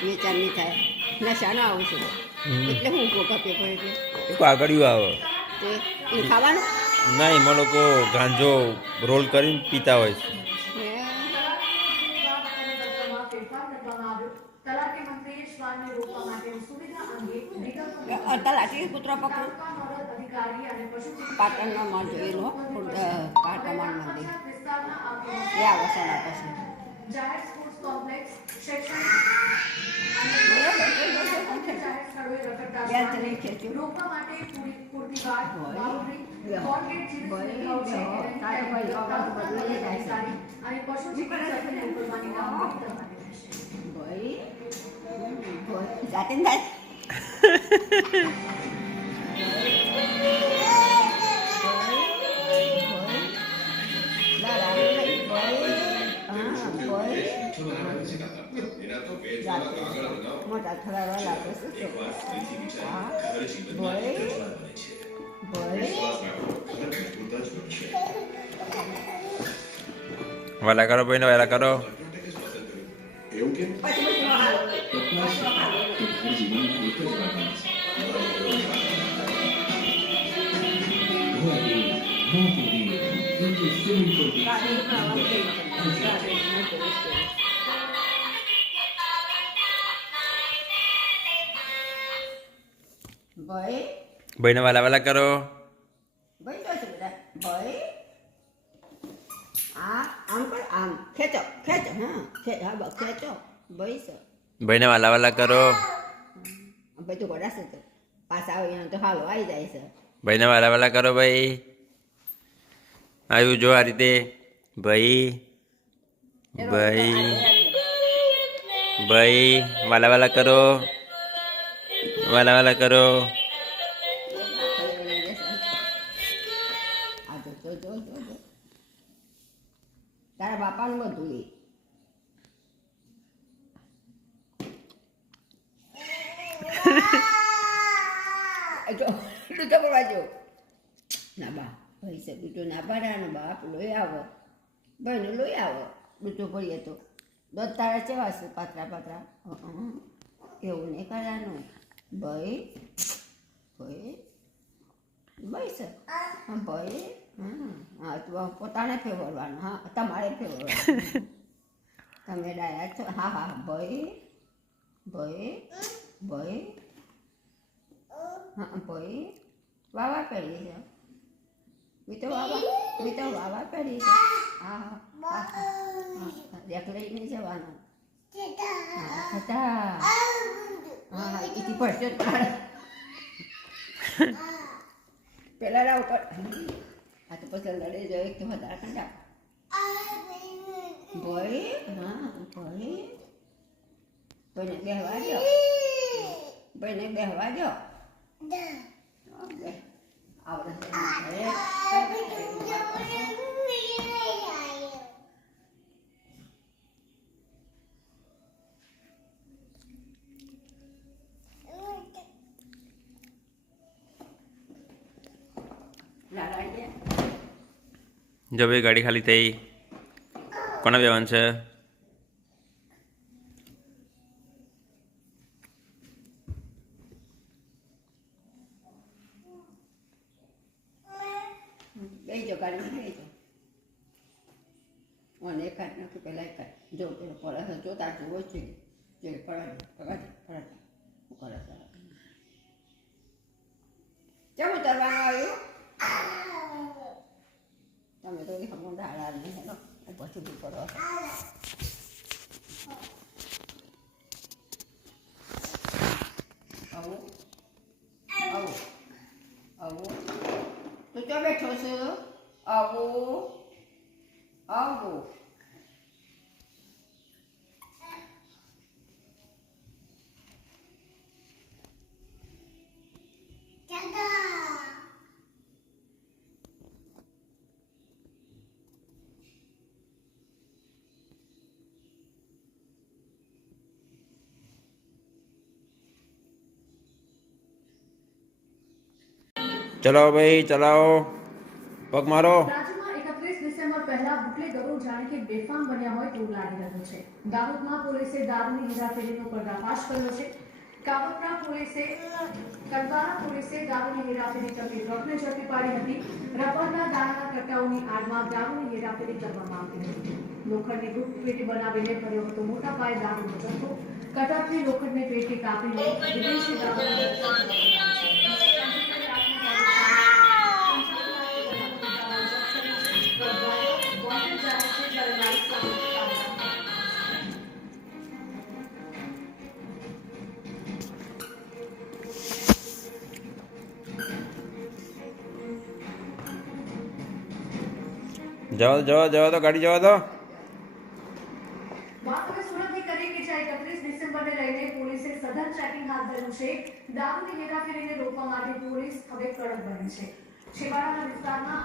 વેચાણ નહીં થાય નશાનો આવું છે એટલે હું ભોગા પેપર એટલે કાગળિયું આવે તે એ ખાવાનું ના એમાં લોકો ગાંજો રોલ કરીને પીતા હોય છે. તલાટી કૂતરો પકડું પાટણમાં માં જોયેલો પાટણમાં મંદિર એ આવવાના પછી જાતે થાય મોટા થોડા લાગે છે વાલા કરો ભાઈ ને વાલા કરો. ભાઈ ને વાલા વાલા કરો. ભાઈ તો છે બધા ભાઈ આમ કર આમ ખેંચો ખેંચો હા ખેંચો ભાઈ છે ભાઈ ને વાલા વાલા કરો. ભાઈ તો ગોડાશે તો પાછા આવે તો હાલો આવી જાય છે. ભાઈ ને વાલા વાલા કરો. ભાઈ આવ્યું જો આ રીતે ભાઈ ભાઈ ભાઈ વાલા વાલા કરો વાલા વાલા કરો. તારા બાપાનું બધું દૂધો કરવા જો ના બા ભાઈ છે દૂધો ના ભરાનો બાપ લોહી આવો ભાઈને લોહી આવો દૂધો ભરીએ તો દૂધ તારા કેવા છે પાતળા પાતળા એવું નહીં કરવાનું ભાઈ ભાઈ ભાઈ છે હા ભાઈ હા તો પોતાને ફેરવવાનું હા તમારે ફેરવવાનું તમે ડાયા છો હા હા ભાઈ ભાઈ ભાઈ હા ભાઈ વાવા પહેરી છે બી તો વાવા પહેરી છે હા હા હા એક લઈને જવાનું હા હા એથી પડશે પેલા રાવ પર આ તો પછી લડે જો એક તો વધારે કંડા ભાઈ હા ભાઈ ભાઈને બેહવા દો ભાઈને બેહવા દો જો ભાઈ ગાડી ખાલી થઈ કોના બેવાનું છે? બેજો ગાડીમાં બેજો અને એક હાથ નાખી પેલા એક હાથ જો પેલો પડે જો તાર જોવો છે જે પડાડે કરે કેમ ઉતરવાનું આવ્યું તમે તો હમણાં ડાળા નહીં હેલો પછી બી કરો આવું આવું આવું તું ક્યાં બેઠો છો આવું આવું ચલાવો ભાઈ ચલાવો પગ મારો. રાજ્યમાં 31 ડિસેમ્બર પહેલા બુટલેગરો જાણે કે બેફામ બન્યા હોય તેવું લાગી રહ્યું છે. દાહોદમાં પોલીસે દારૂની હેરાફેરીનો પર્દાફાશ કર્યો છે. કડવારા પોલીસે દારૂની હેરાફેરી કરતી ટ્રકને ઝડપી પાડી હતી. રબરના દાણાના કટ્ટાઓની આડમાં દારૂની હેરાફેરી કરવામાં આવતી હતી. લોખંડની પેટી બનાવીને ભર્યો હતો મોટા પાયે દારૂનો જથ્થો. કટકની લોખંડની પેટી કાપીને વિદેશી દારૂનો જથ્થો જવા દો ગાડી જવા દો. વાત હવે સુરતની કરીએ કે જ્યાં 31 ડિસેમ્બરને લઈને પોલીસે સઘન ચેકિંગ હાથ ધર્યું છે. દારૂની હેરાફેરીને રોકવા માટે પોલીસ હવે કડક બની છે. છેવાડાના વિસ્તારમાં